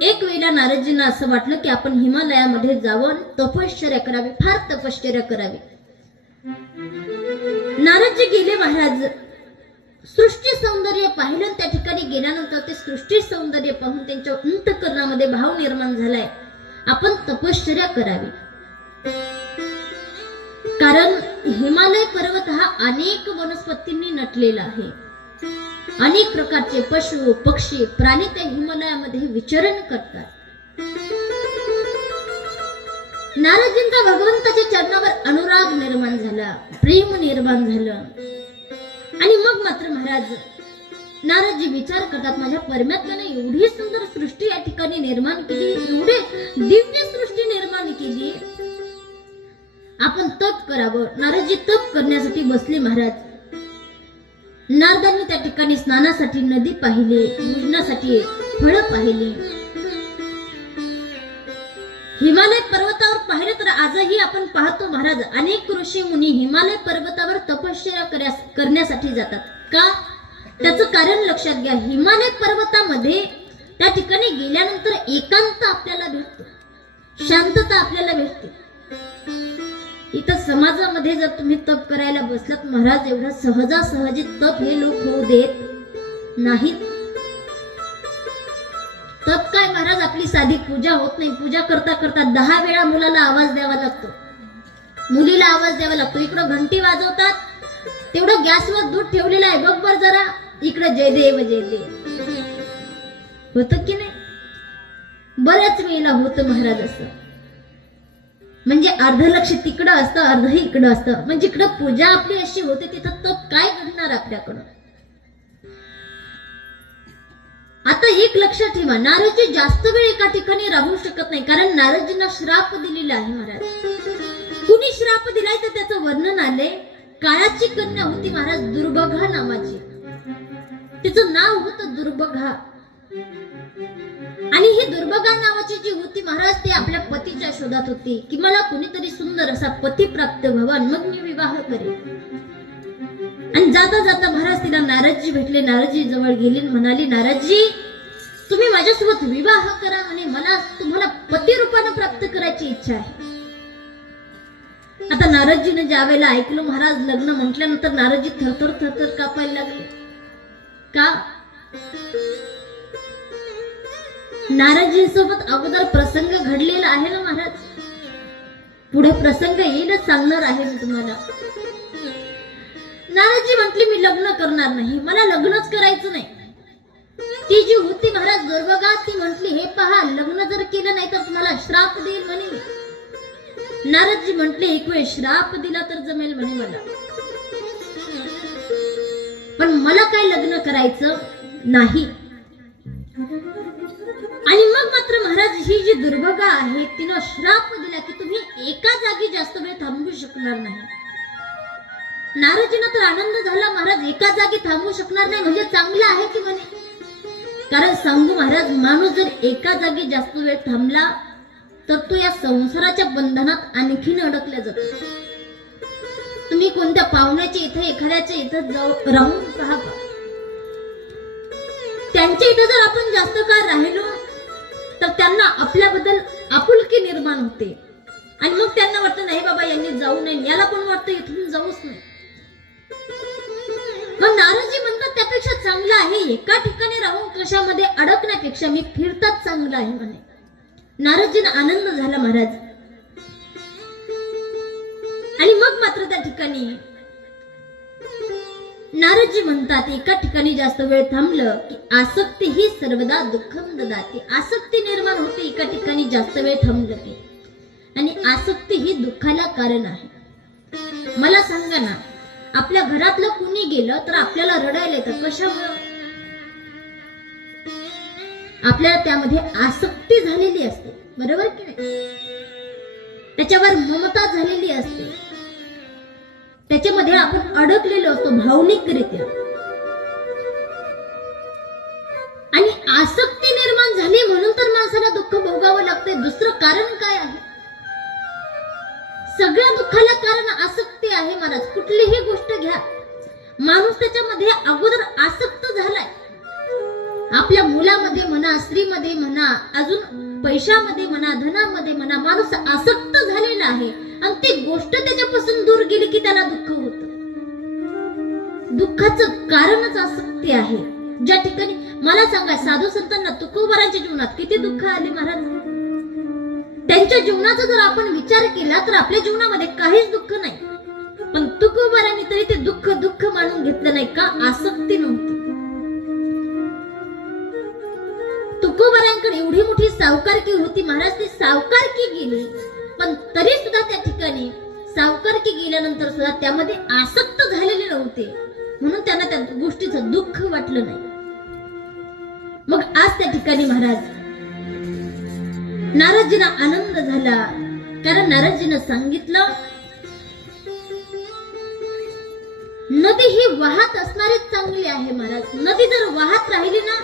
एक वेळेला नारदजींना असं वाटलं की आपण हिमालयामध्ये जावं, तपश्चर्या करावी, फार तपश्चर्या करावी. नारदजी गेले महाराज. सृष्टी सौंदर्य पाहिलं. त्या ठिकाणी गेल्यानंतर ते सृष्टी सौंदर्य पाहून त्यांच्या अंतःकरणामध्ये भाव निर्माण झालाय, आपण तपश्चर्या करावी. कारण हिमालय पर्वत हा अनेक वनस्पतींनी नटलेला आहे. अनेक प्रकारचे पशु पक्षी प्राणी त्या हिमालयामध्ये विचरण करतात. नारदजींचा भगवंताच्या चरणावर अनुराग निर्माण झाला, प्रेम निर्माण झालं. आणि मग मात्र महाराज नारदजी विचार करतात, माझ्या परमात्म्याने एवढी सुंदर सृष्टी या ठिकाणी निर्माण केली, एवढी दिव्य सृष्टी निर्माण केली, आपण तप करावं. नारदजी तप करण्यासाठी बसले महाराज. नारदांनी त्या ठिकाणी स्नानासाठी नदी पाहिली, भोजनासाठी फळं पाहिली. हिमालय पर्वतावर पाहिलं तर आजही आपण पाहतो महाराज, अनेक ऋषी मुनी हिमालय पर्वतावर तपश्चर्या करण्यासाठी जातात. का? त्याचं कारण लक्षात घ्या. हिमालय पर्वतामध्ये त्या ठिकाणी गेल्यानंतर एकांत आपल्याला भेटतो, शांतता आपल्याला भेटते. इथं समाजामध्ये जर तुम्ही तप करायला बसलात महाराज, एवढा सहजासहजी तप हे लोक होऊ देत नाहीत. तप काय महाराज, आपली साधी पूजा होत नाही. पूजा करता करता 10 वेळा मुलाला आवाज द्यावा लागतो, मुलीला आवाज द्यावा लागतो. इकडं घंटी वाजवतात, तेवढं गॅसवर दूध ठेवलेलं आहे, बघ बर जरा, इकडं जय देव जय देव. होत की नाही? बऱ्याच वेळेला होतं महाराज असं. म्हणजे अर्ध लक्ष तिकडं असतं, अर्ध इकडं असतं. म्हणजे इकडं पूजा आपली अशी होते, तिथं तप काय घडणार आपल्याकडं. आता एक लक्षात ठेवा, नारदजी जास्त वेळ एका ठिकाणी राहू शकत नाही, कारण नारदजींना श्राप दिलेला आहे महाराज. कुणी श्राप दिलाय तर त्याचं वर्णन आलंय. काळाची कन्या होती महाराज दुर्बघा नावाची, तिचं नाव होतं दुर्बघा. आणि ही दुर्बघा नावाची जी होती महाराज, ती आपल्या पतीच्या शोधात होती की मला कुणीतरी सुंदर असा पती प्राप्त व्हावा, मग मी विवाह करेन. आणि जाता जाता महाराज तिला नारदजी भेटले. नारदजी जवळ गेले, म्हणाले, नारदजी तुम्ही माझ्यासोबत विवाह करा, म्हणे मला तुम्हाला पती रूपाने प्राप्त करायची इच्छा आहे. आता नारदजीने ज्या वेळेला ऐकलं महाराज लग्न म्हटल्यानंतर नारदजी थरथर थरथर कापायला लागले. का? नारदजींसोबत अगोदर प्रसंग घडलेला आहे ना महाराज, पुढे प्रसंग येईलच, सांगणार आहे मी तुम्हाला. नारदजी म्हटले मी लग्न करणार नाही, मला लग्नच करायचं नाही. ती जी होती महाराज दुर्बघा, ती म्हटली हे पहा, लग्न जर केलं नाही तर तुम्हाला श्राप देईल म्हणे. नारदजी म्हटले एक वेळ श्राप दिला तर जमेल म्हणे मला, पण मला काय लग्न करायचं नाही. आणि मग मात्र महाराज ही जी दुर्बघा आहे तिनं श्राप दिला की तुम्ही एका जागी जास्त वेळ थांबू शकणार नाही. नारदजींना तर आनंद झाला, महाराज एका जागी थांबू शकणार नाही म्हणजे चांगलं आहे की म्हणे. कारण सांगू महाराज, माणूस जर एका जागी जास्त वेळ थांबला तर तो या संसाराच्या बंधनात आणखीन अडकल्या जातो. तुम्ही कोणत्या पाहुण्याच्या इथे एखाद्याच्या इथं राहून पहा, त्यांच्या इथे जर आपण जास्त काळ राहिलो तर त्यांना आपल्याबद्दल आपुलकी निर्माण होते. आणि मग त्यांना वाटतं नाही बाबा यांनी जाऊ नये, याला पण वाटतं इथून जाऊच नाही. मग नारदजी म्हणतात त्यापेक्षा चांगलं आहे एका ठिकाणी राहून कशामध्ये अडकण्यापेक्षा मी फिरतात चांगलं आहे म्हणे. नारदजींना आनंद झाला महाराज. आणि मग मात्र त्या ठिकाणी नारदजी म्हणतात एका ठिकाणी जास्त वेळ थांबलं की आसक्ती ही सर्वदा दुःखम ददाती. आसक्ती निर्माण होते एका ठिकाणी जास्त वेळ थांबलं की. आणि आसक्ती ही दुःखाला कारण आहे. मला सांगा ना, आपल्या घरातलं कुणी गेलं तर आपल्याला रडायला येतं. कशामुळे? आपल्याला त्यामध्ये आसक्ती झालेली असते, बरोबर की नाही? त्याच्यावर ममता झालेली असते, त्याच्यामध्ये आपण अडकलेलो असतो भावनिकरित्या. आणि आसक्ती निर्माण झाली म्हणून तर माणसाला दुःख भोगावं लागतंय. दुसरं कारण काय आहे? सगळ्या दुःखाला कारण आसक्ती आहे महाराज. कुठलीही गोष्ट घ्या, माणूस त्याच्यामध्ये अगोदर आसक्त झालाय. आपल्या मुलामध्ये म्हणा, स्त्रीमध्ये म्हणा, अजून पैशामध्ये म्हणा, धनामध्ये म्हणा, माणूस आसक्त झालेला आहे आणि ती गोष्ट त्याच्यापासून दूर गेली की त्याला दुःख होतं. दुःखाचं कारणच आसक्ती आहे. ज्या ठिकाणी मला सांगा, साधू संतांना, तुकोबारांच्या जीवनात किती दुःख आले महाराज. त्यांच्या जीवनाचा जर आपण विचार केला तर आपल्या जीवनामध्ये काहीच दुःख नाही, पण तुकोबारांनी तरी ते दुःख दुःख मानून घेतलं नाही. का? आसक्ती नव्हती. तुकोबारांकडे एवढी मोठी सावकारकी होती महाराज, ती सावकारकी गेली, पण तरी सुद्धा त्या ठिकाणी सावकारकी गेल्यानंतर सुद्धा त्यामध्ये आसक्त झालेले नव्हते, म्हणून त्यांना त्या गोष्टीचं दुःख वाटलं नाही. मग आज त्या ठिकाणी महाराज नारदजींना आनंद झाला, कारण नारदजींना सांगितलं, नदी ही वाहत असणारी चांगली आहे महाराज. नदी जर वाहत राहिली ना,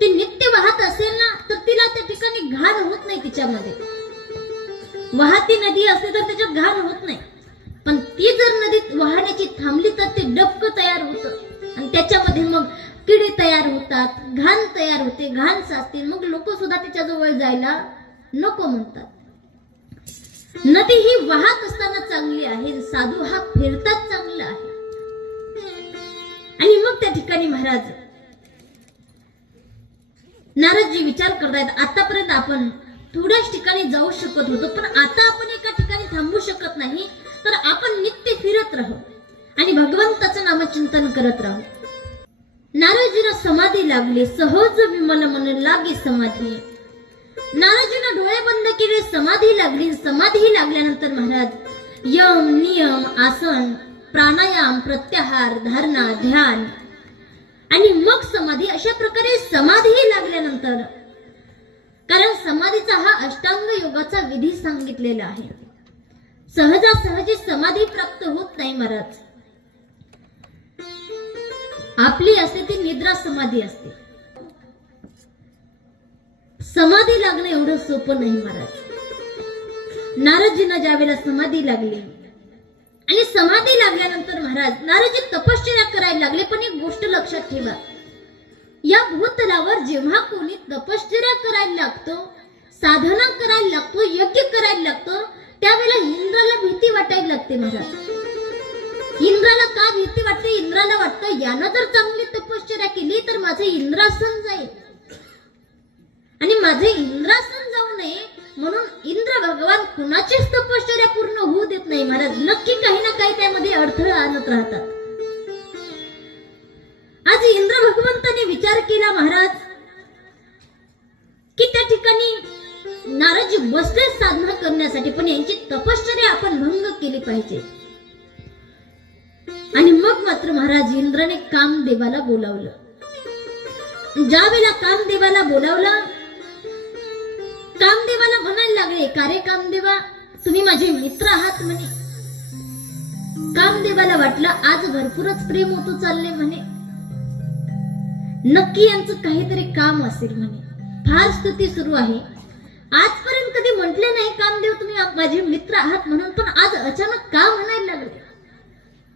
ती नित्य वाहत असेल ना, तर तिला त्या ठिकाणी घाण होत नाही. तिच्यामध्ये वाहती नदी असते तर त्याच्यात घाण होत नाही, पण ती जर नदीत वाहण्याची थांबली तर ते डबकं तयार होतं आणि त्याच्यामध्ये मग किडे तयार होतात, घाण तयार होते, घाण साचते, मग लोक सुद्धा त्याच्या जवळ जायला नको म्हणतात. नदी ही वाहत असताना चांगली आहे, साधू हा फिरतात चांगला आहे. आणि मग त्या ठिकाणी महाराज नारदजी विचार करतायत, आतापर्यंत आपण थोड्याच ठिकाणी जाऊ शकत होतो, पण आता आपण एका ठिकाणी थांबू शकत नाही, तर आपण नित्य फिरत राहू आणि भगवंताचं नामचिंतन करत राहू. नारदजींना समाधी लागली, सहज विमल मन लागे समाधी. नारदजींना डोळे बंद केले, समाधी लागली. समाधी लागल्यानंतर महाराज यम, नियम, आसन, प्राणायाम, प्रत्याहार, धारणा, ध्यान आणि मग समाधी, अशा प्रकारे समाधी लागल्यानंतर, कारण समाधीचा हा अष्टांग योगाचा विधी सांगितलेला आहे. सहजासहजी समाधी प्राप्त होत नाही महाराज. आपली असते ती निद्रा समाधी असते. समाधी लागणं एवढं सोपं नाही महाराज. नारदजींना ज्यावेळेला समाधी लागली आणि समाधी लागल्यानंतर महाराज नारदजी तपश्चर्या करायला लागले. पण एक गोष्ट लक्षात ठेवा, या भूतलावर जेव्हा कोणी तपश्चर्या करायला लागतो, साधना करायला लागतो, यज्ञ करायला लागतो, त्यावेळेला इंद्राला भीती वाटायला लागते महाराज. इंद्राला का भीती वाटते? इंद्राला वाटतं, यानं जर चांगली तपश्चर्या केली तर माझे इंद्रासन जाईल आणि माझे इंद्रासन जाऊ नये म्हणून इंद्र भगवान कुणाचीच तपश्चर्या पूर्ण होऊ देत नाही महाराज. नक्की काही ना काही त्यामध्ये अडथळा आणत राहतात. आज इंद्र भगवंताने विचार केला महाराज की त्या ठिकाणी नारदजी बसले साधना करण्यासाठी, पण यांची तपश्चर्या आपण भंग केली पाहिजे. आणि मग मात्र महाराज इंद्राने कामदेवाला बोलावलं. ज्या वेळेला कामदेवाला बोलावलं, कामदेवाला म्हणायला लागले, का रे कामदेवा, तुम्ही माझे मित्र आहात म्हणे. कामदेवाला वाटलं आज भरपूरच प्रेम होतो चालले म्हणे, नक्की यांचं काहीतरी काम असेल म्हणे. फार स्तुती सुरू आहे. आजपर्यंत कधी म्हटले नाही कामदेव तुम्ही माझे मित्र आहात म्हणून, पण आज अचानक का म्हणायला लागले.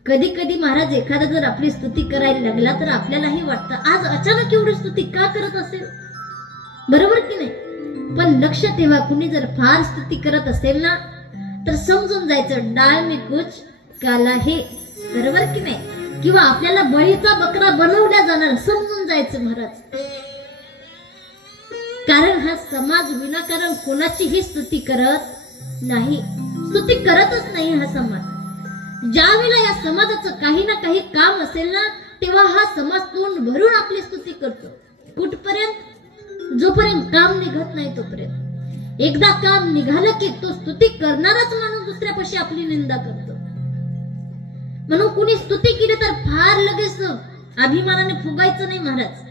कधी कधी महाराज एखादा जर आपली स्तुती करायला लागला तर आपल्यालाही वाटतं आज अचानक एवढी स्तुती का करत असेल, बरोबर की नाही. पण लक्ष ठेवा, कुणी जर फार स्तुती करत असेल ना तर समजून जायचं डाळ में कुछ काला है, बरोबर की नाही. किंवा आपल्याला बळीचा बकरा बनवला जाणार, समजून जायचं महाराज. कारण हा समाज विनाकारण कोणाचीही स्तुती करत नाही, स्तुती करतच नाही हा समाज. ज्या वेळेला या समाजाचं काही ना काही काम असेल ना, तेव्हा हा समाज तोंड भरून आपली स्तुती करतो. कुठपर्यंत? जोपर्यंत काम निघत नाही तोपर्यंत. एकदा काम निघालं की तो स्तुती करणाराच माणूस दुसऱ्यापाशी आपली निंदा करतो. म्हणून कुणी स्तुती केली तर फार लगेच अभिमानाने फुगायचं नाही महाराज,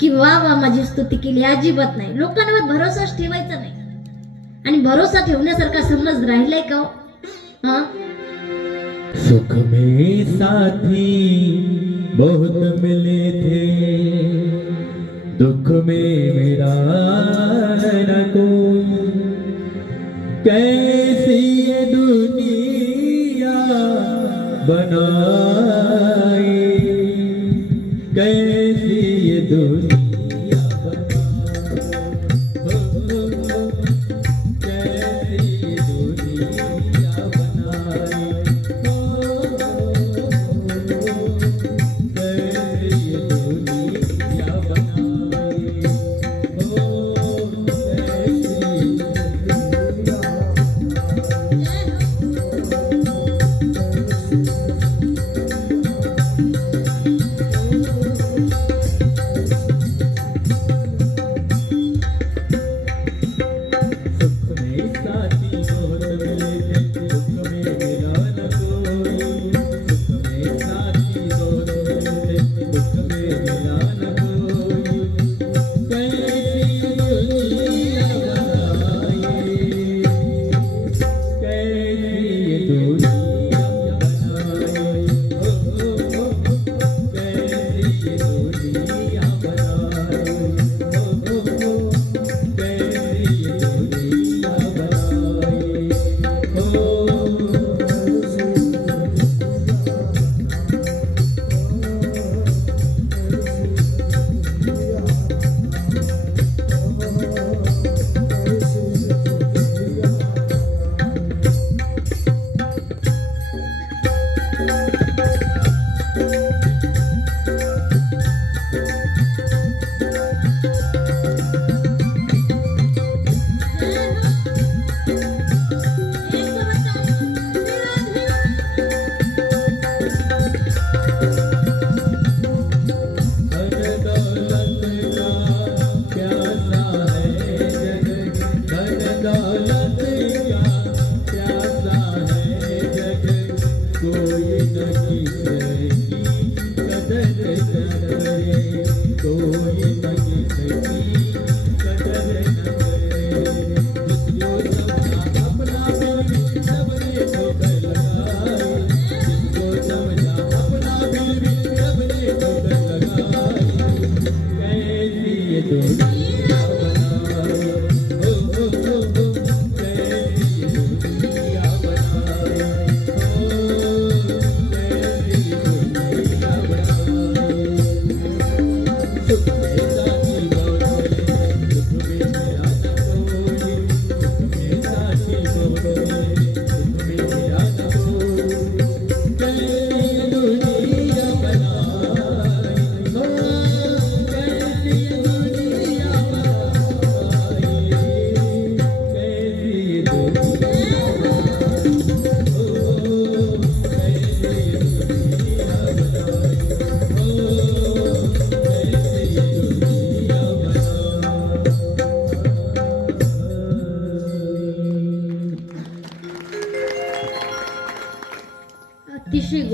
की वा वा माझी स्तुती केली, अजिबात नाही. लोकांवर भरोसाच ठेवायचा नाही. आणि भरोसा ठेवण्यासारखा समज राहिलाय का? सुख में साथी बहुत मिले थे, दुख में मेरा न कोई, कैसी ये दुनिया बनाई, कैसी ये दुनिया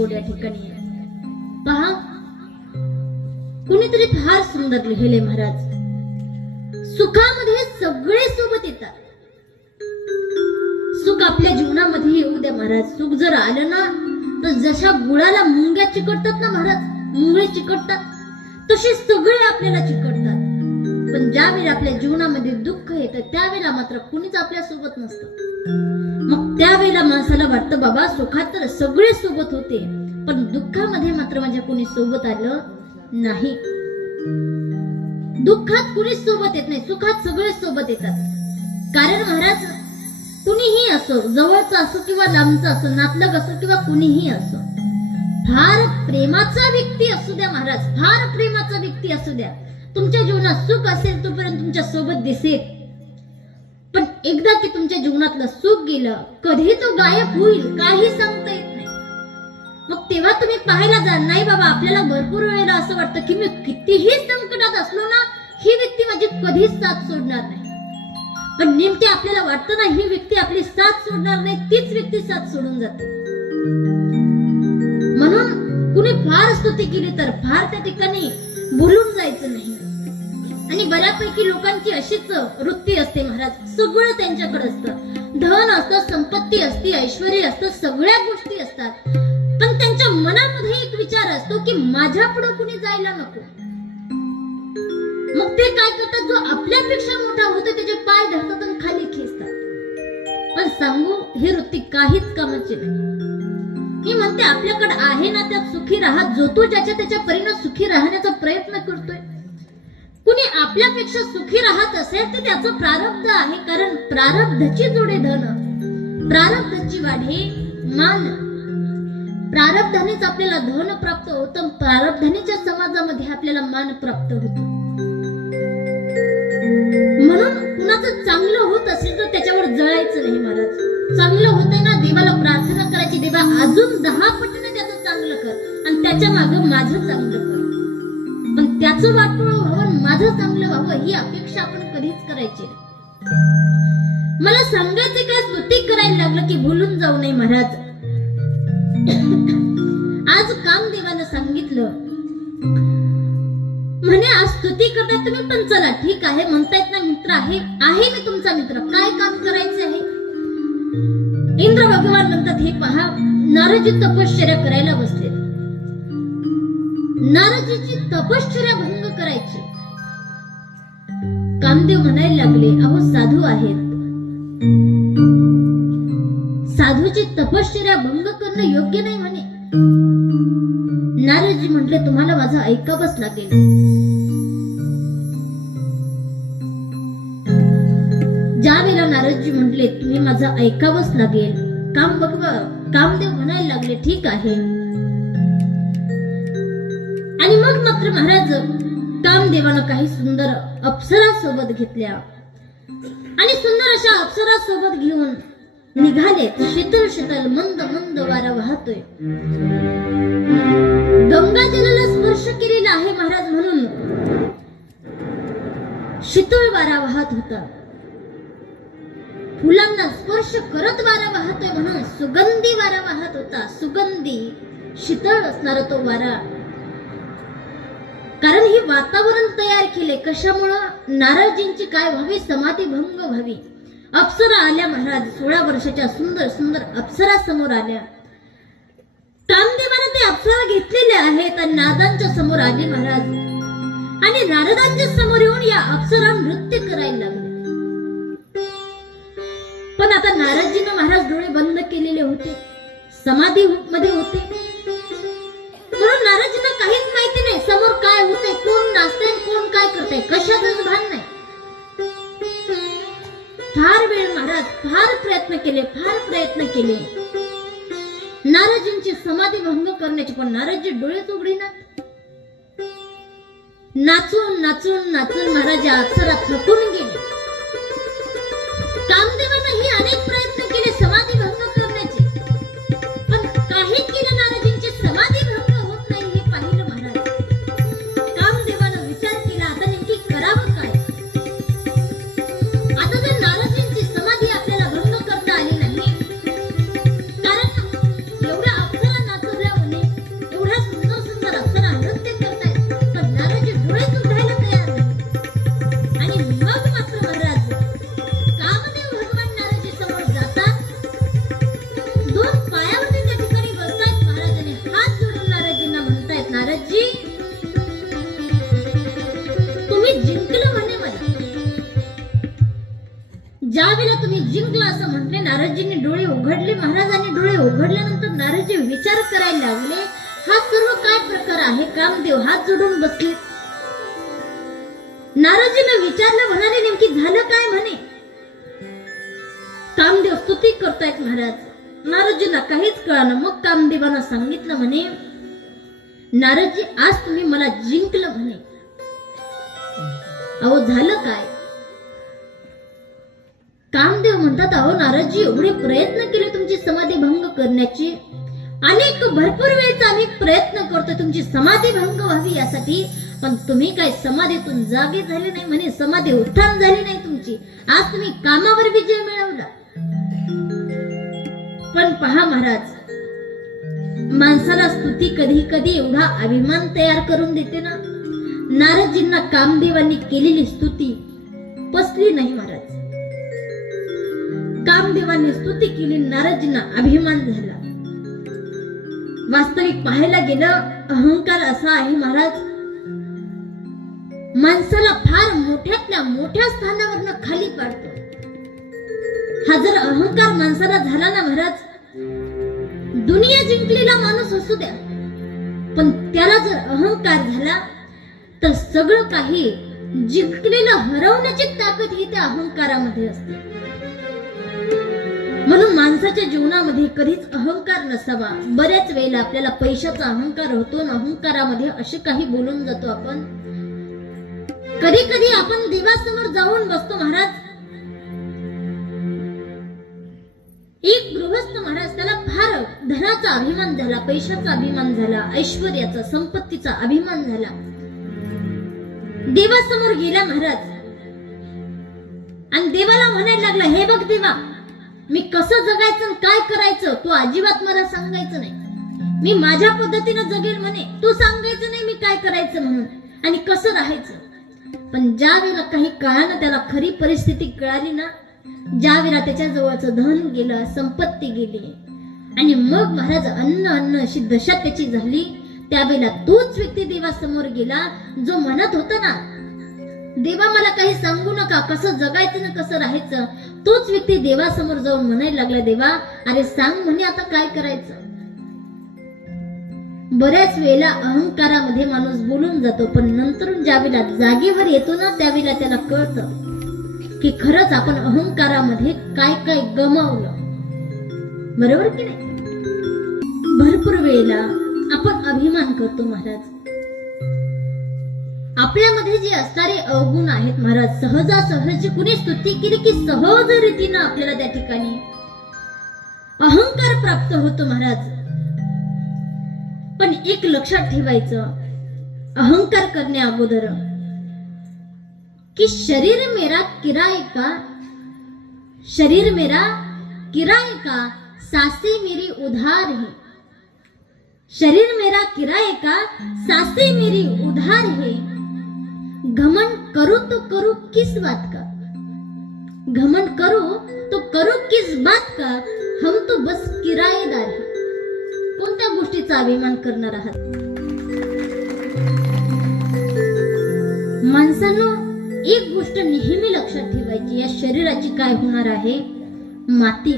ओढ या ठिकाणी आहे. पहा, कुणीतरी फार सुंदर लिहिले महाराज, सुखामध्ये सगळे सोबत येतात. सुख आपल्या जीवनामध्ये येऊ द्या महाराज. सुख जर आलं ना तर जशा गुळाला मुंग्या चिकटतात ना महाराज, मुंगळे चिकटतात, तसे सगळे आपल्याला चिकटतात. पण ज्या वेळेला आपल्या जीवनामध्ये दुःख येतं त्यावेळेला मात्र कुणीच आपल्या सोबत नसतं. मग त्यावेळेला माणसाला वाटतं बाबा सुखात तर सगळे सोबत होते, पण दुःखामध्ये मात्र माझ्या कोणी सोबत आलं नाही. दुःखात कुणीच सोबत येत नाही, सुखात सगळे सोबत येतात. कारण महाराज, कुणीही असो, जवळचा असो किंवा लांबचा असो, नातलग असो किंवा कुणीही असो, फार प्रेमाचा व्यक्ती असू द्या महाराज, फार प्रेमाचा व्यक्ती असू द्या, तुमच्या जीवनात सुख असेल तोपर्यंत तुमच्या सोबत दिसेल. पण एकदा की तुमच्या जीवनातलं सुख गेलं, कधी तो गायब होईल काही सांगता येत नाही. मग तेव्हा तुम्ही पाहायला जा, नाही बाबा आपल्याला भरपूर वेळेला असं वाटतं की मी कितीही संकटात असलो ना, ही व्यक्ती माझी कधीच साथ सोडणार नाही. पण नेमके आपल्याला वाटतं ना ही व्यक्ती आपली साथ सोडणार नाही, तीच व्यक्ती साथ सोडून जाते. म्हणून कुणी फार स्तुती केली तर फार त्या ठिकाणी बोलून जायचं नाही. आणि बऱ्यापैकी लोकांची अशीच वृत्ती असते महाराज, सगळं त्यांच्याकडे असतं, धन असतं, संपत्ती असते, ऐश्वर्य असतं, सगळ्या गोष्टी असतात, पण त्यांच्या मनामध्ये एक विचार असतो की माझ्या पुढे कुणी जायला नको. मग ते काय करतात, जो आपल्यापेक्षा मोठा होतो त्याचे पाय धरतात आणि खाली खेचतात. पण सांगू, ही वृत्ती काहीच कामाची नाही. मी म्हणते आपल्याकडे आहे ना त्यात सुखी राहा. जो तो ज्याच्या त्याच्या परीने सुखी राहण्याचा प्रयत्न करतोय. कुणी आपल्यापेक्षा सुखी राहत असेल तर त्याचं प्रारब्ध आहे. कारण प्रारब्धाची जोडे धन, प्रारब्धाची वाढे मान. प्रारब्धानेच आपल्याला धन प्राप्त होतं, प्रारब्धानेच्या समाजामध्ये आपल्याला मान प्राप्त होतं. म्हणून कुणाचं चांगलं होत असेल तर त्याच्यावर जळायचं नाही महाराज. चांगलं होतंय ना, देवाला प्रार्थना करायची, देवा अजून 10 पटीने त्याचं चांगलं कर आणि त्याच्या मागं माझं चांगलं कर. पण त्याचं वाटोळं व्हावं, माझं चांगलं व्हावं ही अपेक्षा आपण कधीच करायची नाही. मला सांगायचे काय, स्तुती करायला लागलं की भुलून जाऊ नये महाराज. आज कामदेवानं सांगितलं म्हणे आज स्तुती करताय तुम्ही, पण चला ठीक आहे, म्हणतायत ना मित्र आहे मी तुमचा मित्र, काय काम करायचे आहे. इंद्र भगवान म्हणतात हे पहा, नारदजी तपश्चर्या करायला बसले. नारदजीची तपश्चर्या भंग करायची. कामदेव म्हणायला लागले अहो साधू आहेत, साधूची तपश्चर्या भंग करणं योग्य नाही म्हणे. नारदजी म्हटले तुम्हाला माझं ऐकावंच लागेल. ज्या वेळेला नारदजी म्हटले तुम्ही माझं ऐकावंच लागेल, कामदेव म्हणायला लागले ठीक आहे. आणि मग मात्र महाराज कामदेवानं काही सुंदर अप्सरा सोबत घेतल्या आणि सुंदर अशा अप्सरा सोबत घेऊन निघाले. शीतल शीतल मंद मंद वारा वाहतोय. गंगाजलाला स्पर्श केलेला आहे महाराज, म्हणून शीतळ वारा वाहत होता. फुलांना स्पर्श करत वारा वाहतोय म्हणून सुगंधी वारा वाहत होता. सुगंधी शीतळ असणारा तो वारा. कारण हे वातावरण तयार केले कशामुळं, नारदजींची काय व्हावी, समाधी भंग व्हावी. अप्सरा आल्या महाराज, 16 वर्षाच्या सुंदर सुंदर अप्सरा समोर आल्या. कामदेवाने ते अप्सरा घेतलेल्या आहेत आणि नारदांच्या समोर आले महाराज. आणि नारदांच्या समोर येऊन या अप्सरा नृत्य करायला लागले. पण आता नारदजीने महाराज डोळे बंद केलेले होते, समाधी मध्ये होते, म्हणून नारदजींना काहीच माहिती नाही समोर काय होते, कोण नाचते, कोण काय करते, कशाचंच भान नाही. फार वेळ महाराज फार प्रयत्न केले नारदजींची समाधी भंग करण्याची, पण नारदजी डोळेच उघडीना. नाचून नाचून नाचून महाराज या अप्सरा थकून गेले. कामदेवानं ही अनेक प्रयत्न केले समाधी भंग करण्याचे, पण काही केलं नारदजींची समाधी भंग होत नाही. हे पाहिलं महाराज. कामदेवानं विचार केला आता नेमकी करावं काय. आता जर नारदजींची समाधी आपल्याला भंग करता आली नाही, कारण एवढ्या अप्सरा नाचवल्या ज्यावेळेला तुम्ही जिंकला असं म्हटले, नारदजींनी डोळे उघडले. महाराजांनी डोळे उघडल्यानंतर नारदजी विचार करायला लागले, हा सर्व काय प्रकार आहे? कामदेव हात जोडून बसले. नारदजींना विचारलं, म्हणाले नेमकी झालं काय? म्हणे कामदेव स्तुती करतायत महाराज. नारदजींना काहीच कळालं. मग कामदेवांना सांगितलं, म्हणे नारदजी आज तुम्ही मला जिंकलं. म्हणे अहो झालं काय? कामदेव म्हणतात, अहो नारदजी एवढे प्रयत्न केले तुमची समाधी भंग करण्याची. भरपूर वेळचा आम्ही प्रयत्न करतोय तुमची समाधी भंग व्हावी यासाठी, पण तुम्ही काय समाधीतून जागे झाले नाही. म्हणे समाधी उत्थान झाली नाही तुमची. आज तुम्ही कामावर विजय मिळवला. पण पहा महाराज, माणसाला स्तुती कधी कधी एवढा अभिमान तयार करून देते ना. नारदजींना कामदेवांनी केलेली स्तुती पसली नाही महाराज. कामदेवांनी स्तुती केली, नारदजींना अभिमान झाला. वास्तविक पाहायला गेलं, अहंकार असा आहे महाराज, माणसाला फार मोठ्यातल्या मोठ्या स्थानावरनं खाली पाडतो. हा जर अहंकार माणसाला झाला ना महाराज, दुनिया जिंकलेला माणूस असू द्या, पण त्याला जर अहंकार झाला तर सगळं काही जिंकलेलं हरवण्याची ताकद ही त्या अहंकारामध्ये असते. म्हणून माणसाच्या जीवनामध्ये कधीच अहंकार नसावा. बऱ्याच वेळेला आपल्याला पैशाचा अहंकार होतो, अहंकारामध्ये असे काही बोलून जातो आपण. कधी कधी आपण देवासमोर जाऊन बसतो महाराज. एक गृहस्थ महाराज, त्याला फार धनाचा अभिमान झाला, पैशाचा अभिमान झाला, ऐश्वर्याचा संपत्तीचा अभिमान झाला. देवासमोर गेला महाराज आणि देवाला म्हणायला लागला, हे बघ देवा, मी कसं जगायचं काय करायचं तू अजिबात मला सांगायचं नाही. मी माझ्या पद्धतीनं जगेल म्हणे, तू सांगायचं नाही मी काय करायचं म्हणून आणि कसं राहायचं. पण ज्या वेळेला काही काळानं त्याला खरी परिस्थिती कळाली ना, ज्या वेळेला त्याच्या जवळचं धन गेलं, संपत्ती गेली आणि मग महाराज अन्न अशी दशा त्याची झाली, त्यावेळेला तोच व्यक्ती देवासमोर गेला जो म्हणत होता ना, देवा मला काही सांगू नका, कसं जगायचं ना कसं राहायचं. तोच व्यक्ती देवासमोर जाऊन म्हणायला लागला, देवा अरे सांग म्हणे आता काय करायचं. बऱ्याच वेळेला अहंकारामध्ये माणूस बोलून जातो, पण नंतर ज्या वेळेला जागेवर येतो ना, त्यावेळेला त्याला कळतं की खरंच आपण अहंकारामध्ये काय काय गमावलं. बरोबर की नाही? भरपूर वेळेला आपण अभिमान करतो महाराज. आपल्यामध्ये जे असणारे अवगुण आहेत महाराज, सहजासहजी कुणी स्तुती केली की सहज रीतीनं आपल्याला त्या ठिकाणी अहंकार प्राप्त होतो महाराज. पण एक लक्षात ठेवायचं, अहंकार करण्या अगोदर कि शरीर मेरा किराए का, शरीर मेरा किराए का, सासे मेरी उधार है. शरीर मेरा किराए का, सासे मेरी उधार है. घमंड करो तो करो किस बात का, घमंड करो तो करो किस बात का, हम तो बस किराएदार है. कोणत्या गोष्टीचा अभिमान करणार आहात? माणसांनो, एक गोष्ट नेहमी लक्षात ठेवायची, या शरीराची काय होणार आहे? माती.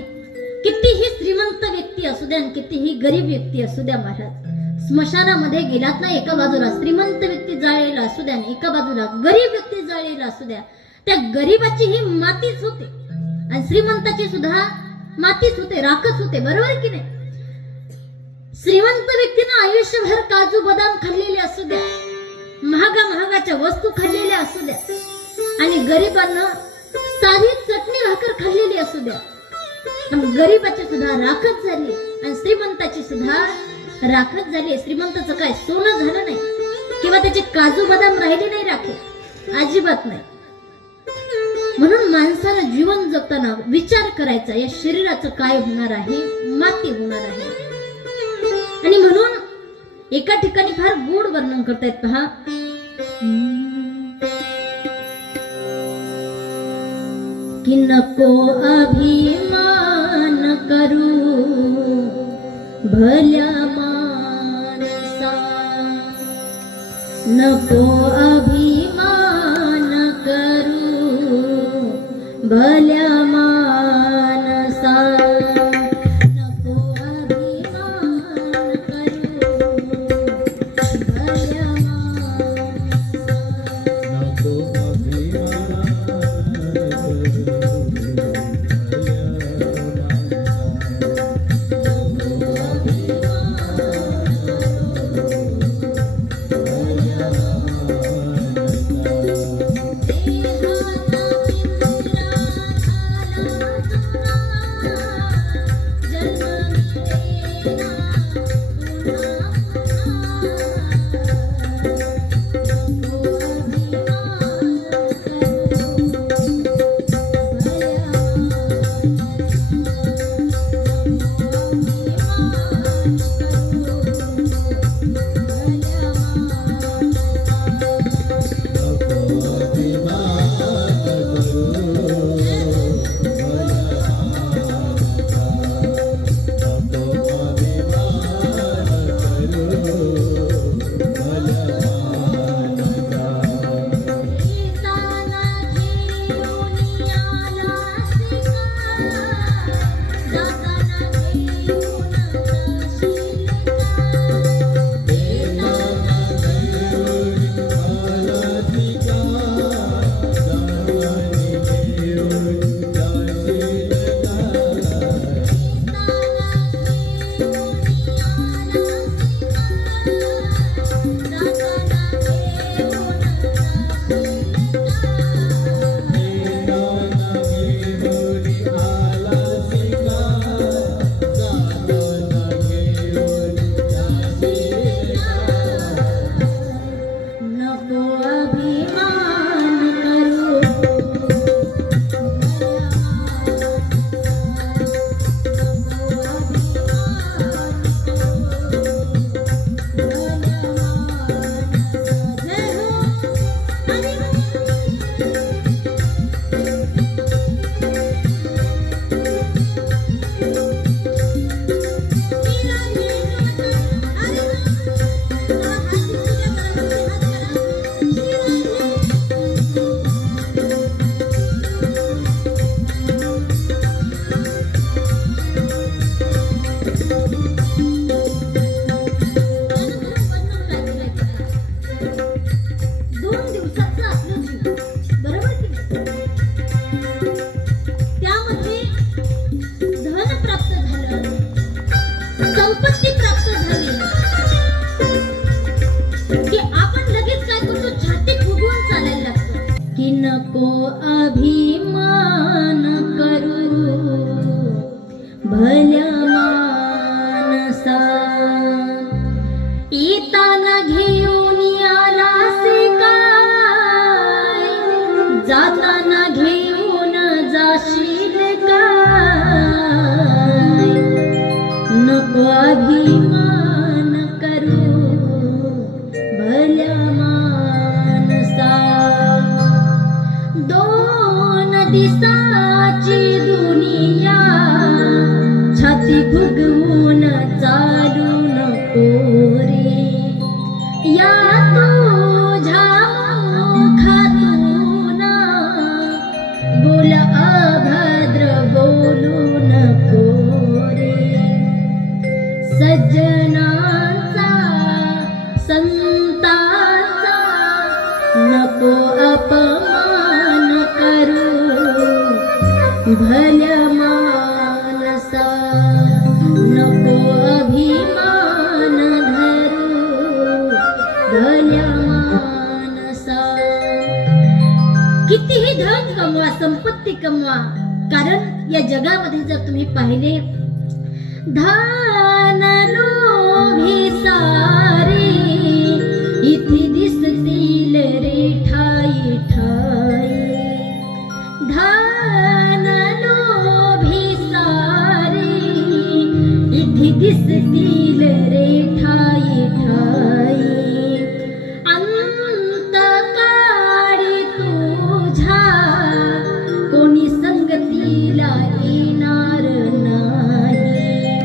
कितीही श्रीमंत व्यक्ती असू द्या, कितीही गरीब व्यक्ती असू द्या महाराज, स्मशानामध्ये गेलात ना, एका बाजूला श्रीमंत व्यक्ती जाळलेला असू द्या, एका बाजूला गरीब व्यक्ती जाळलेला असू द्या, त्या गरीबाची ही मातीच होते आणि श्रीमंताची सुद्धा मातीच होते, राखच होते. बरोबर की नाही? श्रीमंत व्यक्तीनं आयुष्यभर काजू बदाम खाल्लेले असू द्या, महागाच्या वस्तू खाल्लेल्या असू द्या, आणि गरीबांना साधी चटणी भाकर खाल्लेली असू द्या, पण गरीबाची सुद्धा राखच झाली आणि श्रीमंताची सुद्धा राखच झाली. श्रीमंताचं काय सोनं झालं नाही किंवा त्याचे काजू बदाम राहिले नाही राखे, अजिबात नाही. म्हणून माणसानं जीवन जगताना विचार करायचा, या शरीराचं काय होणार आहे? माती होणार आहे. आणि म्हणून एका ठिकाणी फार गोड वर्णन करतायत पहा, कि नको अभिमान करू भल्या मानसा, नको अभिमान करू भल्या दुनिया छाती फुगवून चालू नको रे या तुझ्या मुखातून बोल अभद्र बोलू नको रे सज्जनाचा संताचा नको अपमान करू भल्या मानसा नको अभिमान धरू भल्या मानसा कितीही धन कमवा संपत्ती कमवा कारण या जगामध्ये जर तुम्ही पाहिले धन लोभी सारे इथे दिसतील रे ठाई ठाई धन लोभी सारे इथे दिसतील रे ठाई ठाई अंतकाळी तुझ्या कोणी संगतीला येणार नाही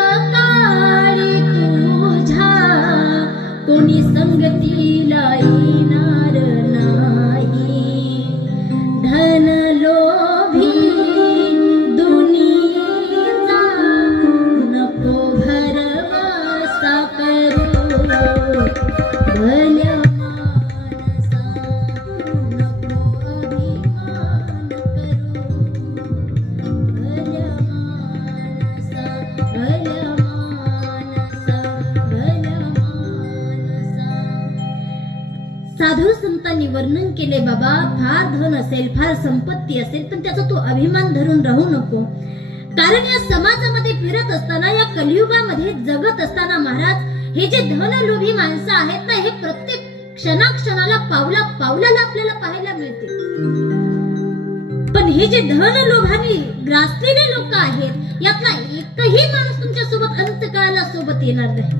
अंतकाळी तुझ्या कोणी संगतीला येणार नाही धन लोभी दुनियेचा नको भरवसा करू भल्या मानसा नको अभिमान करू भल्या मानसा भल्या मानसा भल्या मानसा साधू संतांनी वर्णन केले बाबा फार धन असेल फार संपत्ती असेल पण त्याचा तू अभिमान धरून राहू नको कारण या समाजामध्ये फिरत असताना या कलियुगामध्ये जगत असताना महाराज हे जे धनलोभी माणसं आहेत ना हे प्रत्येक क्षणाक्षणाला पावला पावलाला आपल्याला पाहायला मिळते पण हे जे धनलोभाने ग्रासलेले लोक आहेत यातला एकही माणूस तुमच्या सोबत अंतकाळाला सोबत येणार नाही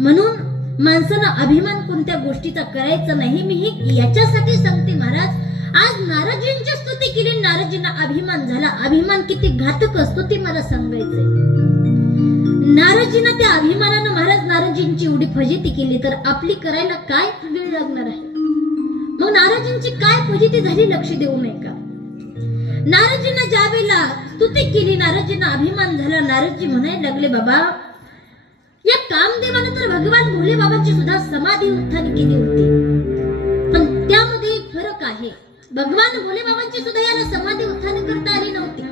म्हणून माणसाला अभिमान कोणत्या गोष्टीचा करायचा नाही मी हे याच्यासाठी सांगते महाराज आज नारदजींची स्तुती केली नारदजींना अभिमान झाला अभिमान किती घातक असतो ते मला सांगायचंय नारदजींना त्या अभिमानानं महाराज नारदजींची एवढी फजिती केली तर आपली करायला काय वेळ लागणार आहे मग नारदजींची काय फजिती झाली लक्ष देऊ नये का नारदजींना ज्या वेळेला स्तुती केली नारदजींना अभिमान झाला नारदजी म्हणायला लागले बाबा या कामदेवाने तर भगवान भोले बाबांची सुद्धा समाधी उत्थान केली होती पण त्यामध्ये एक फरक आहे भगवान भोले बाबांची सुद्धा याला समाधी उत्थान करता आली नव्हती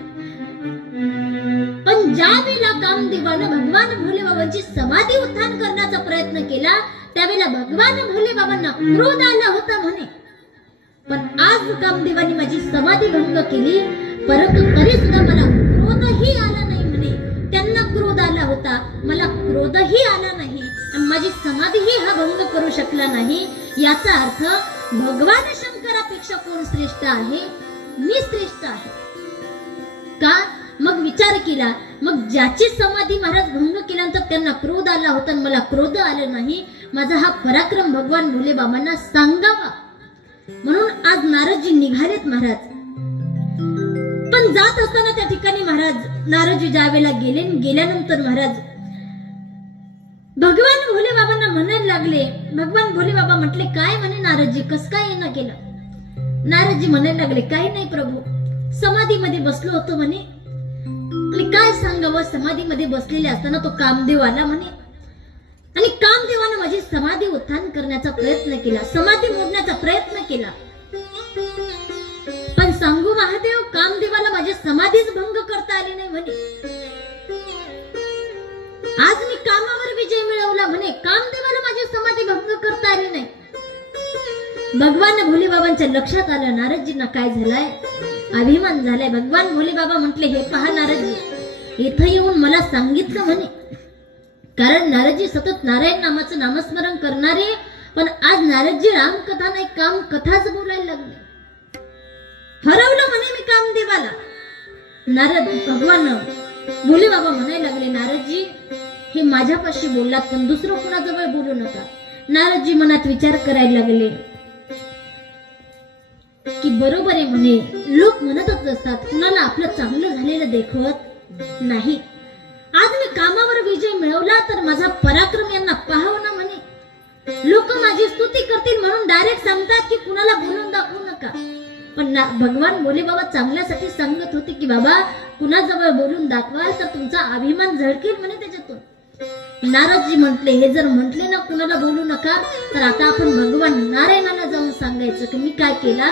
पण ज्या वेळेला कामदेवाने भगवान भोले बाबांची समाधी उत्थान करण्याचा प्रयत्न केला त्यावेळेला भगवान भोले बाबांना क्रोध आला होता म्हणे पण आज कामदेवाने माझी समाधी भंग केली परंतु तरी सुद्धा मला क्रोधही आला नाही म्हणे त्यांना क्रोध आला होता मला क्रोधही आला नाही आणि माझी समाधीही हा भंग करू शकला नाही याचा अर्थ भगवान शंकरापेक्षा कोण श्रेष्ठ आहे मी श्रेष्ठ आहे का मग विचार केला मग ज्याची समाधी महाराज भंग केल्यानंतर त्यांना क्रोध आला होता आणि मला क्रोध आला नाही माझा हा पराक्रम भगवान भोले बाबांना सांगावा म्हणून आज नारदजी निघालेत महाराज पण जात असताना त्या ठिकाणी महाराज नारदजी ज्या वेळेला गेल्यानंतर महाराज भगवान भोले बाबांना म्हणायला लागले भगवान भोले बाबा म्हटले काय म्हणे नारदजी कस काय येणं केलं नारदजी म्हणायला लागले काही नाही प्रभू समाधीमध्ये बसलो होतो म्हणे आणि काय सांगावं समाधीमध्ये बसलेले असताना तो कामदेव आला म्हणे आणि कामदेवाने माझी समाधी उत्थान करण्याचा प्रयत्न केला समाधी मोडण्याचा प्रयत्न केला पण सांगू महादेव कामदेवाला माझी समाधीच भंग करता आली नाही म्हणे आज मी कामावर विजय मिळवला म्हणे कामदेवाला माझी समाधी भंग करता आली नाही भगवान भोले बाबांच्या लक्षात आलं नारदजींना काय झालंय अभिमान झालाय भगवान भोले बाबा म्हटले हे पहा नारदजी इथं येऊन मला सांगितलं म्हणे कारण नारदजी सतत नारायण नामाचं नामस्मरण करणारे पण आज नारदजी रामकथा नाही काम कथाच बोलायला लागले हरवलं म्हणे मी कामदेवाला नारद भगवान भोले बाबा म्हणायला लागले नारदजी हे माझ्यापाशी बोललात पण दुसरं कोणाजवळ बोलू नका नारदजी मनात विचार करायला लागले की बरोबर आहे म्हणे, लोक म्हणतच असतात, कुणाला आपलं चांगलं झालेलं देखवत नाही. आज मी कामावर विजय मिळवला तर माझा पराक्रम यांना पाहावं ना म्हणे. लोक माझी स्तुती करतील म्हणून डायरेक्ट सांगतात की कुणाला बोलून दाखवू नका. पण भगवान भोले बाबा चांगल्यासाठी सांगत होते की बाबा, कुणाजवळ बोलून दाखवाल तर तुमचा अभिमान झळकेल म्हणे त्याच्यातून. नारदजी म्हटले, हे जर म्हटले ना कुणाला बोलू नका, तर आता आपण भगवान नारायणाला जाऊन सांगायचं की मी काय केला,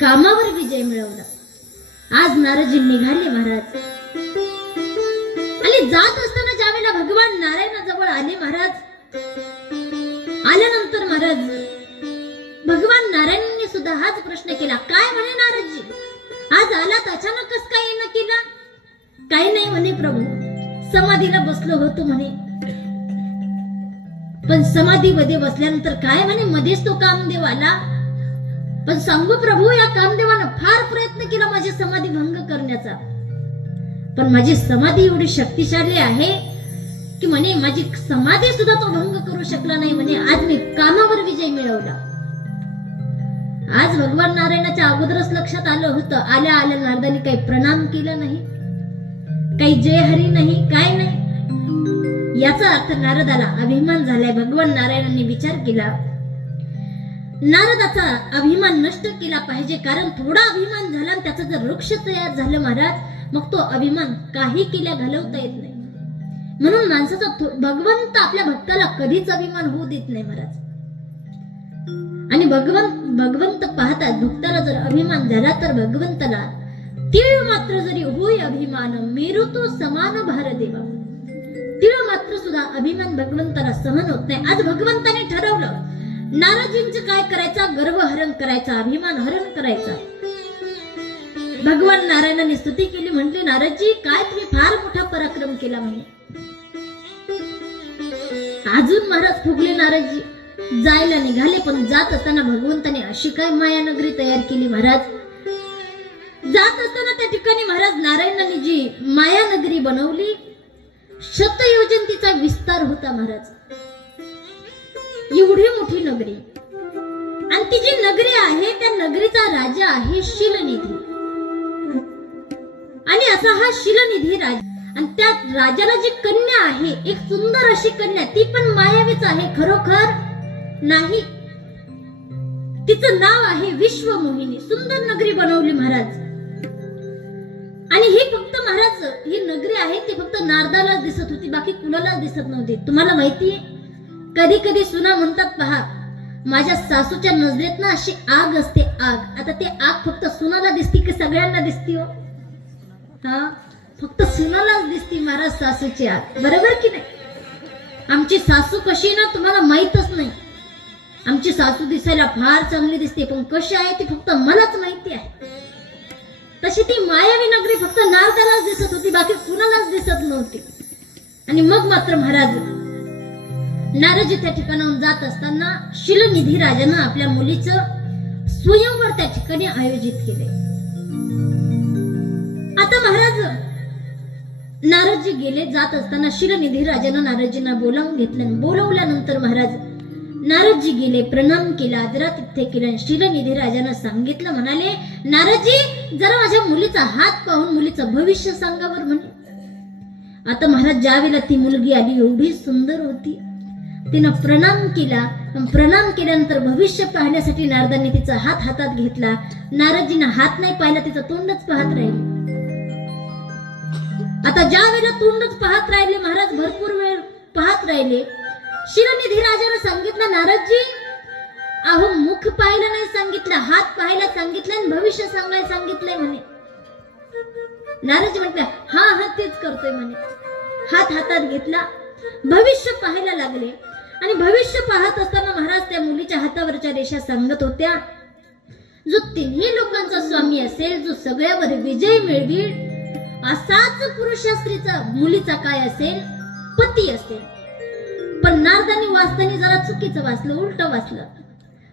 कामावर विजय मिळवला. आज नारदजी निघाले महाराज. आणि जात असताना ज्यावेळेला भगवान नारायणाजवळ आले महाराज, आल्यानंतर महाराज भगवान नारायणांनी सुद्धा हाच प्रश्न केला. काय म्हणे नारदजी, आज आलात अचानकच काय येणं केलं? काही नाही म्हणे प्रभू, समाधीला बसलो होतो म्हणे. पण समाधीमध्ये बसल्यानंतर काय म्हणे, मध्येच तो कामदेव आला. पण सांगू प्रभू, या कामदेवानं फार प्रयत्न केला माझी समाधी भंग करण्याचा, पण माझी समाधी एवढी शक्तिशाली आहे की म्हणे माझी समाधी सुद्धा तो भंग करू शकला नाही म्हणे. आज मी कामावर विजय मिळवला. आज भगवान नारायणाच्या अगोदरच लक्षात आलं होतं. आल्या आल्या नारदांनी काही प्रणाम केला नाही, काही जय हरी नाही, काय नाही. याचा अर्थ नारदाला अभिमान झालाय. भगवान नारायणांनी विचार केला, नारदाचा अभिमान नष्ट केला पाहिजे, कारण थोडा अभिमान झाला आणि त्याचं जर वृक्ष तयार झालं महाराज, मग तो अभिमान काही केल्या घालवता येत नाही. म्हणून माणसाचा भगवंत आपल्या भक्ताला कधीच अभिमान होऊ देत नाही महाराज. आणि भगवंत पाहतात, भक्ताला जर अभिमान झाला तर भगवंताला तीळ मात्र जरी होय अभिमान, मेरू तो समान भार देवा. तीळ मात्र सुद्धा अभिमान भगवंताला सहन होत नाही. आज भगवंताने ठरवलं नारदजींचं काय करायचं, गर्व हरण करायचा, अभिमान हरण करायचा. भगवान नारायणाने स्तुती केली, म्हटले नारदजी काय तुम्ही फार मोठा पराक्रम केला म्हणे. अजून महाराज फुगले नारदजी, जायला निघाले. पण जात असताना भगवंताने अशी काय मायानगरी तयार केली महाराज. जात असताना त्या ठिकाणी महाराज नारायणाने जी मायानगरी बनवली, शतयोजन तिचा विस्तार होता महाराज. एवढी मोठी नगरी, आणि ती जी नगरी आहे त्या नगरीचा राजा आहे शिलनिधी. आणि असा हा शिलनिधी राजा, आणि त्या राजाला जी कन्या आहे, एक सुंदर अशी कन्या, ती पण मायावीच आहे, खरोखर नाही. तिचं नाव आहे विश्वमोहिनी. सुंदर नगरी बनवली महाराज. आणि ही फक्त महाराज, ही नगरी आहे ती फक्त नारदालाच दिसत होती, बाकी कुणालाच दिसत नव्हती. तुम्हाला माहितीये, कधी कधी सुना म्हणतात, पहा माझ्या सासूच्या नजरेत ना अशी आग असते, आग. आता ते आग फक्त सुनाला दिसती की सगळ्यांना दिसती हो? हा, फक्त सुनालाच दिसती महाराज सासूची आग, बरोबर की नाही? आमची सासू कशी ना तुम्हाला माहीतच नाही. आमची सासू दिसायला फार चांगली दिसते, पण कशी आहे ती फक्त मलाच माहिती आहे. तशी ती मायावी नगरी फक्त नारदालाच दिसत होती, बाकी कुणालाच दिसत नव्हती. आणि मग मात्र महाराज नारदजी त्या ठिकाणाहून जात असताना शिलनिधी राजानं आपल्या मुलीचं स्वयंवर त्या ठिकाणी आयोजित केले. आता महाराज नारदजी गेले. जात असताना शिलनिधी राजानं नारदजींना बोलावून घेतलं. बोलवल्यानंतर महाराज नारदजी गेले, प्रणाम केला, आदरातिथ्य केलं. शिलनिधी राजानं सांगितलं, म्हणाले नारदजी जरा माझ्या मुलीचा हात पाहून मुलीचं भविष्य सांगावर म्हणे. आता महाराज ज्यावेळेला ती मुलगी आली, एवढी सुंदर होती, तिनं प्रणाम केला. प्रणाम केल्यानंतर भविष्य पाहण्यासाठी नारदांनी तिचा हात हातात घेतला. नारदजीनं हात नाही पाहिला, तिचं तोंडच पाहत राहिले. आता ज्या वेळेला तोंडच पाहत राहिले महाराज, भरपूर वेळ पाहत राहिले, शिलनिधी राजाने सांगितलं, नारदजी अहो मुख पाहायला नाही सांगितलं, हात पाहायला सांगितलं आणि भविष्य सांगायला सांगितलंय म्हणे. नारदजी म्हटलं, हा हा तेच करतोय म्हणे. हात हातात घेतला, भविष्य पाहायला लागले. आणि भविष्य पाहत असताना महाराज त्या मुलीच्या हातावरच्या रेषा सांगत होत्या, जो तिन्ही लोकांचा स्वामी असेल, जो सगळ्यावर विजय मिळवील, असाच पुरुष स्त्रीचा मुलीचा काय असेल, पती असेल. पण नारदांनी वाचताना जरा चुकीचं वाचलं, उलट वाचलं.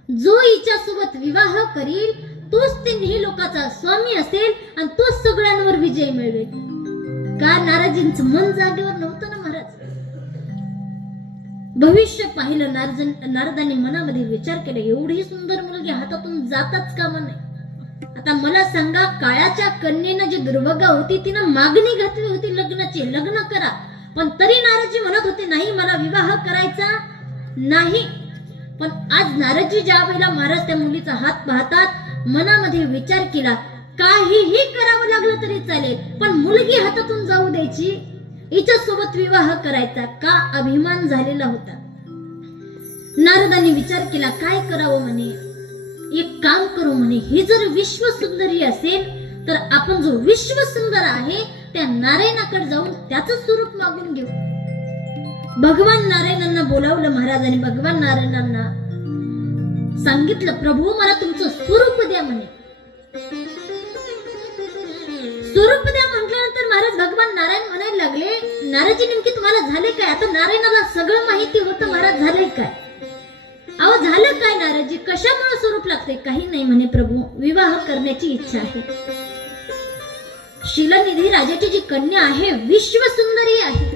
जो हिच्यासोबत विवाह करील तोच तिन्ही लोकांचा स्वामी असेल आणि तोच सगळ्यांवर विजय मिळवेल. का नारदजींचं मन जागेवर नव्हतं ना महाराज. भविष्य पाहिलं नारदांनी मनामध्ये विचार केला, एवढी सुंदर मुलगी हातातून जाताच कामा नाही. आता मला सांगा, काळाच्या कन्येनं जी दुर्भगा होती तिनं मागणी घातली होती लग्नाची, लग्न करा, पण तरी नारदजी म्हणत होते नाही, मला विवाह करायचा नाही. पण आज नारदजी ज्या वेळेला महाराज त्या मुलीचा हात पाहतात, मनामध्ये विचार केला, काहीही करावं लागलं तरी चालेल, पण मुलगी हातातून जाऊ द्यायची, हिच्या सोबत विवाह करायचा. का अभिमान झालेला होता. नारदांनी विचार केला, काय करावं म्हणे, एक काम करू म्हणे, ही जर विश्व सुंदरी असेल तर आपण जो विश्व सुंदर आहे त्या नारायणाकडे जाऊन त्याचं स्वरूप मागून घेऊ. भगवान नारायणांना बोलावलं महाराजांनी. भगवान नारायणांना सांगितलं, प्रभू मला तुमचं स्वरूप द्या म्हणे. स्वरूप द्या म्हटल्यानंतर महाराज भगवान नारायण म्हणायला लागले, नारदजी नेमकी तुम्हाला झाले काय? आता नारायणाला सगळं माहिती होतं, महाराज झालंय काय? अहो झालं काय नारदजी, कशामुळे स्वरूप लागते? काही नाही म्हणे प्रभू, विवाह करण्याची इच्छा आहे. शिलानिधी राजाची जी कन्या आहे विश्व सुंदरी आहे,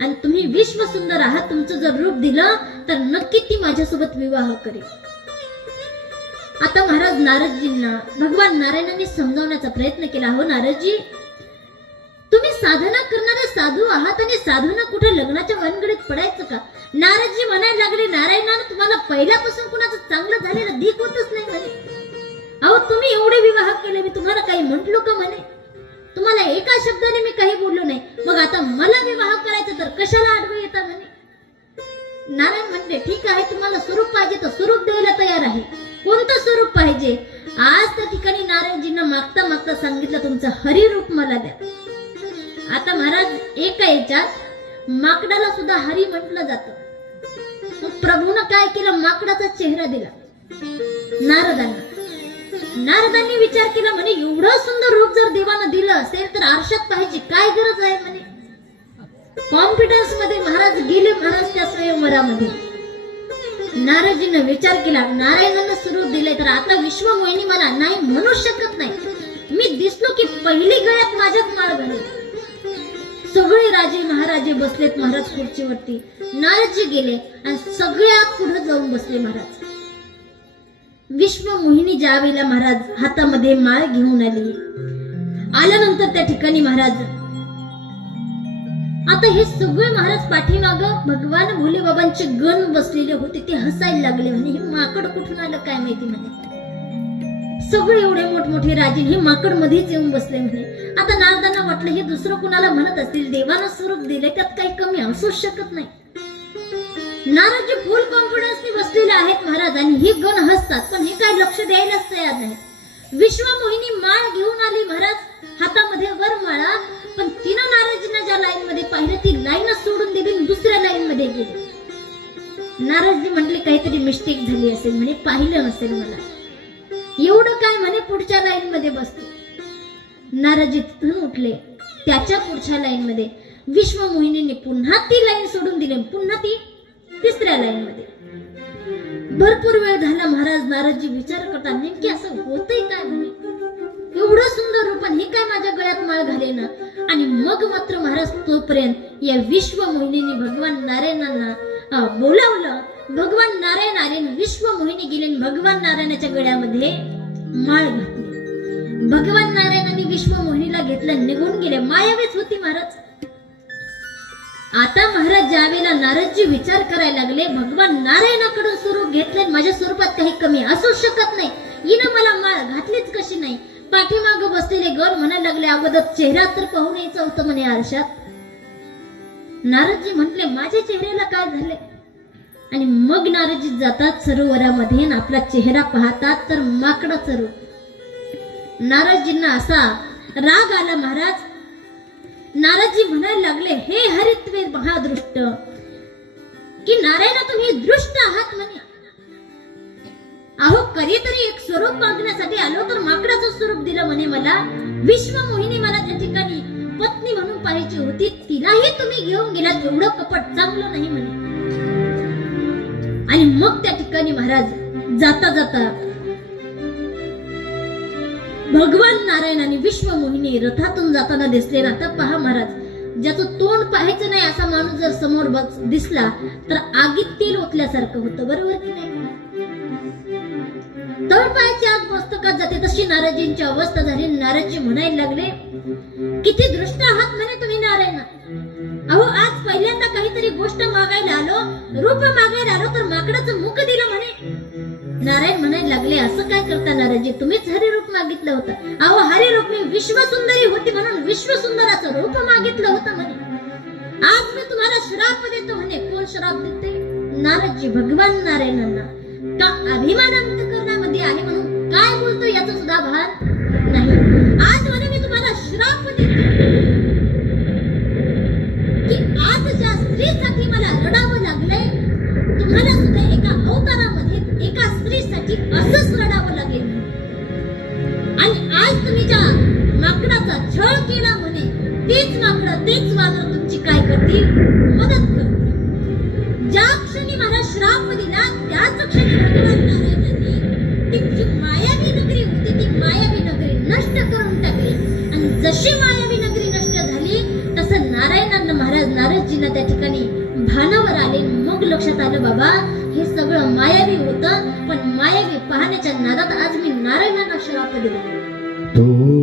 आणि तुम्ही विश्व सुंदर आहात, तुमचं जर रूप दिलं तर नक्की ती माझ्यासोबत विवाह करेल. आता महाराज नारदजींना भगवान नारायणांनी समजावण्याचा प्रयत्न केला. हो नारदजी, तुम्ही साधना करणारे साधू आहात आणि साधूना कुठे लग्नाच्या वनगडीत पडायचं का? नारदजी म्हणायला लागले, नारायणानं तुम्हाला पहिल्यापासून कुणाचं चांगलं झालेलं दिख होतच नाही म्हणे. अहो तुम्ही एवढे विवाह केले, मी तुम्हाला काही म्हटलो का म्हणे? तुम्हाला एका शब्दाने मी काही बोललो नाही, मग आता मला विवाह करायचं तर कशाला आडवे येता म्हणे. नारायण म्हणले, ठीक आहे, तुम्हाला स्वरूप पाहिजे तर स्वरूप द्यायला तयार आहे. कोणतं स्वरूप पाहिजे? आज त्या ठिकाणी नारायणजींना मागता मागता सांगितलं, तुमचं हरिरूप मला द्या. आता महाराज एका याच्यात माकडाला सुद्धा हरी म्हटलं जातं. मग प्रभूनं काय केलं, माकडाचा चेहरा दिला नारदांना. नारदांनी विचार केला, म्हणे एवढं सुंदर रूप जर देवानं दिलं असेल तर आरशात पाहायची काय गरज आहे म्हणे. कॉन्फिडन्स मध्ये महाराज गेले, महाराज त्या स्वयंवरामध्ये. नारदजीनं विचार केला, नारायणानं स्वरूप दिले तर आता विश्वमोहिनी मला नाही म्हणू शकत नाही. मी दिसलो की पहिली गळ्यात माझ्यात माळ घालेल. सगळे राजे महाराजे बसलेत महाराज खुर्चीवरती. नारदजी गेले आणि सगळ्यात पुढे जाऊन बसले महाराज. विश्वमोहिनी ज्या वेळेला महाराज हातामध्ये माळ घेऊन आली, आल्यानंतर त्या ठिकाणी महाराज आता हे सगळे महाराज पाठीमाग भगवान भोले बाबांचे गण बसलेले होते, ते हसायला लागले. म्हणे हे माकड कुठून आलं काय माहिती म्हणे. सगळे एवढे मोठमोठे राजे हे माकड मध्येच येऊन बसले म्हणे. आता नारदांना वाटलं हे दुसरं कुणाला म्हणत असतील, देवानं स्वरूप दिले त्यात काही कमी असूच शकत नाही. नारदजी फुल कॉन्फिडन्सने बसलेले आहेत महाराज, आणि हे गण हसतात, पण हे काय लक्ष द्यायलाच तयार नाही. विश्वमोहिनी माळ घेऊन आली महाराज, हातामध्ये वर माळा, पण तिनं नारदजींना ज्या लाईन मध्ये पाहिलं ती लाईनच सोडून दिली, दुसऱ्या लाईन मध्ये गेली. नारदजी म्हटले काहीतरी मिस्टेक झाली असेल म्हणे, पाहिलं नसेल मला, एवढं काय म्हणे पुढच्या लाईन मध्ये बसते. नारदजी तिथून उठले, त्याच्या पुढच्या लाईन मध्ये विश्वमोहिनीने पुन्हा ती लाईन सोडून दिली, पुन्हा ती तिसऱ्या लाईन मध्ये. भरपूर वेळ झाला महाराज. नारदजी विचार करतात, नेमकी असं होतंय काय म्हणे, एवढं सुंदर रूप हे काय माझ्या गळ्यात माळ घाले ना. आणि मग मात्र महाराज तोपर्यंत या विश्वमोहिनीने भगवान नारायणांना बोलावलं. भगवान नारायण आले, विश्वमोहिनी गेले, भगवान नारायणाच्या गळ्यामध्ये माळ घातली. भगवान नारायणाने विश्वमोहिनीला घेतलं, निघून गेले. मायावीच होती महाराज. आता महाराज ज्या वेळेला नारदजी विचार करायला लागले, भगवान नारायणाकडून स्वरूप घेतले, माझ्या स्वरूपात काही कमी असू शकत नाही, हिनं मला माळ घातलीच कशी नाही. पाठीमाग बसलेले गण म्हणायला लागले, अगोदर चेहरा तर पाहून यायचं होतं म्हणे आरशात. नारदजी म्हटले, माझ्या चेहऱ्याला काय झाले? आणि मग नारदजी जातात सरोवरामध्ये, आपला चेहरा पाहतात तर माकडाचं रूप. नारदजींना असा राग आला महाराज. नारदजी म्हणायला लागले, हे हरित्वे महादृष्ट, की नारायण तुम्ही दृष्ट आहात म्हणे. अहो कधीतरी एक स्वरूप मागण्यासाठी आलो तर माकडाचं स्वरूप दिलं म्हणे मला. विश्वमोहिनी मला त्या ठिकाणी पत्नी म्हणून पाहायची होती, तिलाही तुम्ही घेऊन गेलात, एवढं कपट चांगलं नाही म्हणे. आणि मग त्या ठिकाणी महाराज जाता जाता भगवान नारायण आणि विश्वमोहिनी रथातून जाताना दिसले. आता पहा महाराज, ज्याचं तोंड पाहायचं नाही असा माणूस जर समोर दिसला तर आगीत तेल ओतल्यासारखं होतं, बरोबर की नाही? तळपायाची आग मस्तकात जाते तशी नारदजींची अवस्था झाली. नारदजी म्हणायला लागले, किती दृष्ट आहात म्हणे तुम्ही नारायण. अहो आज पहिल्यांदा काहीतरी गोष्ट मागायला आलो, रूप मागायला आलो तर माकडाचं मुख दिलं म्हणे. नारायण म्हणायला लागले, असं काय करता नारदजी, तुम्हीच हरिरूप मागितलं होतं. अहो हरिरूप मी विश्वसुंदरी होती म्हणून विश्वसुंदराचं रूप मागितलं होतं म्हणे. आज मी तुम्हाला श्राप देतो म्हणे. कोण श्राप देते? नारदजी भगवान नारायणांना. का अभिमान अंतःकरणामध्ये आले म्हणून काय बोलतो याचं सुद्धा भान नाही. आज म्हणे मी तुम्हाला श्राप देतो की आज ज्या स्त्रीसाठी मला रडावं लागलंय, तुम्हाला सुद्धा एका अवतारामध्ये एका स्त्रीसाठी असंच रडावं लागेल. आणि आज तुम्ही ज्या माकडाचा छळ केला म्हणे, तीच माकडं तेच वानर तुमची काय करतील? मदत करतील. ज्या क्षणी मला श्राप दिला त्याच क्षणी भगवान नारायणांनी ती जी मायावी नगरी होती ती मायावी नगरी नष्ट करून टाकली. आणि जशी मायावी नगरी नष्ट झाली तसं नारायणांना महाराज नारदजींना त्या ठिकाणी भानावर आले. मग लक्षात आलं, बाबा हे सगळं मायावी होतं, पण मायावी पाहण्याच्या नादात आज मी नारायणांना श्राप दिला. तू